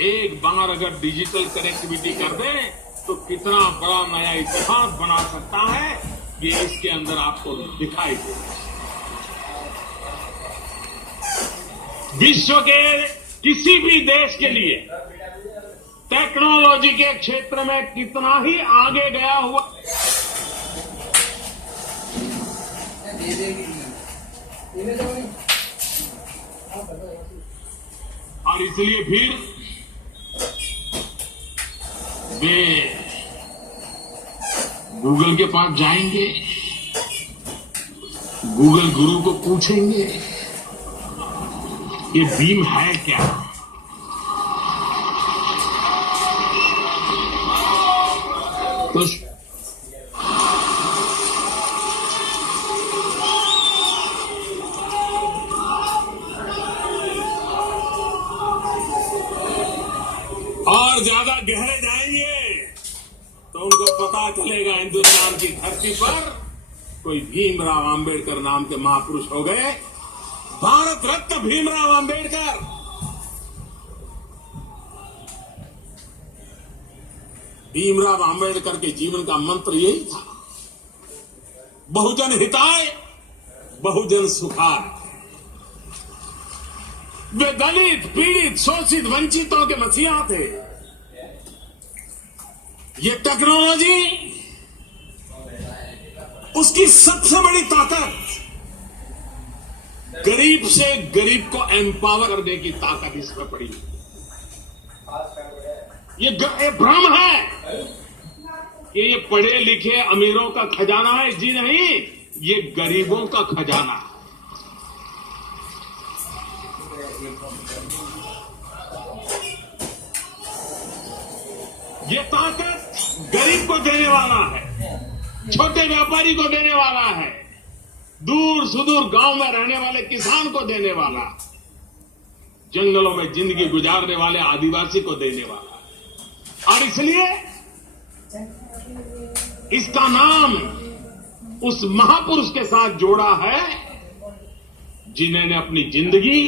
एक बार अगर digital connectivity कर दे तो कितना बड़ा नया इतिहास बना सकता है ये इसके अंदर आपको दिखाई देगा। विश्व के किसी भी देश के लिए टेक्नोलॉजी के क्षेत्र में कितना ही आगे गया हुआ और इसलिए फिर वे गूगल के पास जाएंगे, गूगल गुरु को पूछेंगे ये बीम है क्या, तो और ज्यादा गहरे जाएंगे तो उनको पता चलेगा हिंदुस्तान की धरती पर कोई भीमराव आंबेडकर नाम के महापुरुष हो गए। भारत रत्न भीमराव आंबेडकर भीमराव आंबेडकर के जीवन का मंत्र यही था, बहुजन हिताय बहुजन सुखाय। वे दलित पीड़ित शोषित वंचितों के मसीहा थे। ये टेक्नोलॉजी उसकी सबसे बड़ी ताकत गरीब से गरीब को एम्पावर करने की ताकत इसमें पड़ी। ये भ्रम है कि ये पढ़े लिखे अमीरों का खजाना है। जी नहीं, ये गरीबों का खजाना है। ये ताकत गरीब को देने वाला है, छोटे व्यापारी को देने वाला है, दूर सुदूर गांव में रहने वाले किसान को देने वाला, जंगलों में जिंदगी गुजारने वाले आदिवासी को देने वाला। और इसलिए इसका नाम उस महापुरुष के साथ जोड़ा है जिन्होंने अपनी जिंदगी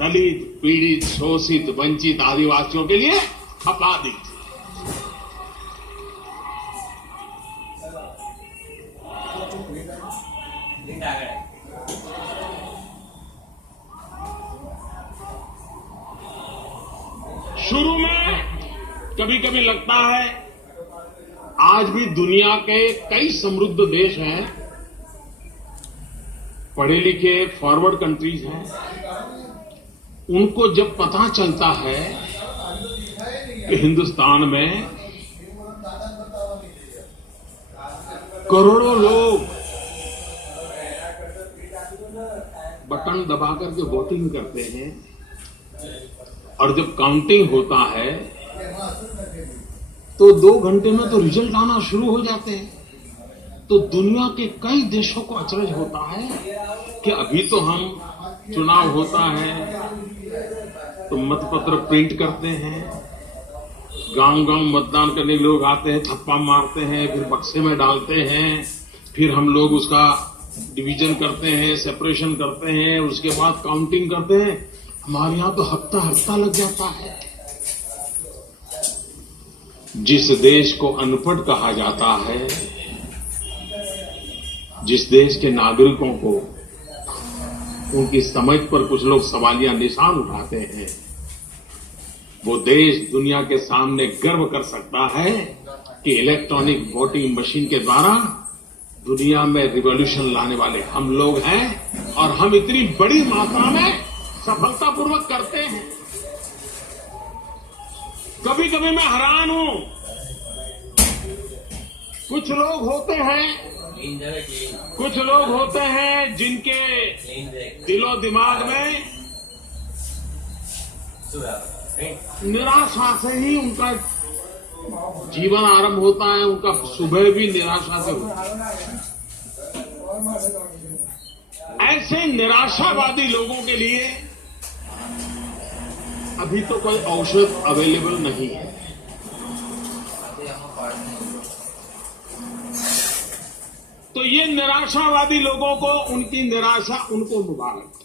दलित पीड़ित शोषित वंचित आदिवासियों के लिए खपा दी थी। शुरू में कभी कभी लगता है आज भी दुनिया के कई समृद्ध देश हैं, पढ़े लिखे फॉरवर्ड कंट्रीज हैं, उनको जब पता चलता है कि हिंदुस्तान में करोड़ों लोग बटन दबा करके वोटिंग करते हैं और जब काउंटिंग होता है तो 2 घंटे में तो रिजल्ट आना शुरू हो जाते हैं, तो दुनिया के कई देशों को अचरज होता है कि अभी तो हम चुनाव होता है तो मतपत्र प्रिंट करते हैं, गांव-गांव मतदान करने के लोग आते हैं, थप्पा मारते हैं, फिर बक्से में डालते हैं, फिर हम लोग उसका डिवीजन करते हैं, सेपरेशन करते हैं, उसके बाद काउंटिंग करते हैं। हमारे यहां तो हफ्ता लग जाता है। जिस देश को अनपढ़ कहा जाता है, जिस देश के नागरिकों को उनकी समझ पर कुछ लोग सवालिया निशान उठाते हैं, वो देश दुनिया के सामने गर्व कर सकता है कि इलेक्ट्रॉनिक वोटिंग मशीन के द्वारा दुनिया में रिवॉल्यूशन लाने वाले हम लोग हैं और हम इतनी बड़ी मात्रा में सफलतापूर्वक करते हैं। कभी कभी मैं हैरान हूं, कुछ लोग होते हैं जिनके दिलो दिमाग में निराशा से ही उनका जीवन आरंभ होता है, उनका सुबह भी निराशा से होता है। ऐसे निराशावादी लोगों के लिए अभी तो कोई औषध अवेलेबल नहीं है। तो ये निराशावादी लोगों को उनकी निराशा उनको मुबारक।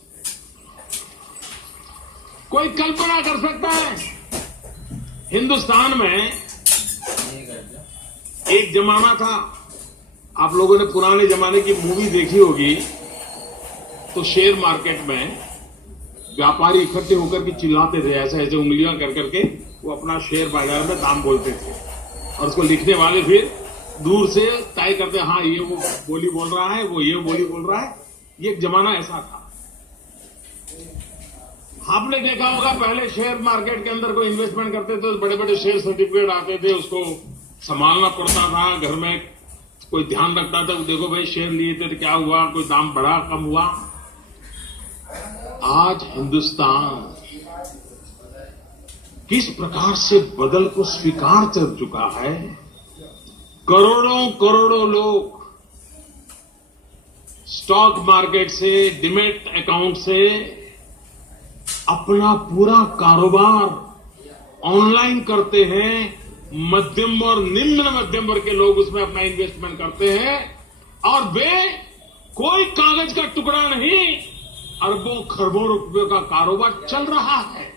कोई कल्पना कर सकता है हिंदुस्तान में एक जमाना था, आप लोगों ने पुराने जमाने की मूवी देखी होगी, तो शेयर मार्केट में व्यापारी इकट्ठे होकर के चिल्लाते थे, ऐसे ऐसे उंगलियां कर करके वो अपना शेयर बाजार में दाम बोलते थे, और उसको लिखने वाले फिर दूर से तय करते, हाँ ये वो बोली बोल रहा है, वो ये बोली बोल रहा है। ये एक जमाना ऐसा था। आपने देखा होगा पहले शेयर मार्केट के अंदर कोई इन्वेस्टमेंट करते थे तो बड़े बड़े शेयर सर्टिफिकेट आते थे, उसको संभालना पड़ता था, घर में कोई ध्यान रखता था, देखो भाई शेयर लिए थे तो क्या हुआ, कोई दाम बढ़ा कम हुआ। आज हिंदुस्तान किस प्रकार से बदल को स्वीकार कर चुका है। करोड़ों करोड़ों लोग स्टॉक मार्केट से, डीमैट अकाउंट से अपना पूरा कारोबार ऑनलाइन करते हैं। मध्यम और निम्न मध्यम वर्ग के लोग उसमें अपना इन्वेस्टमेंट करते हैं, और वे कोई कागज का टुकड़ा नहीं, अरबों खरबों रुपयों का कारोबार चल रहा है।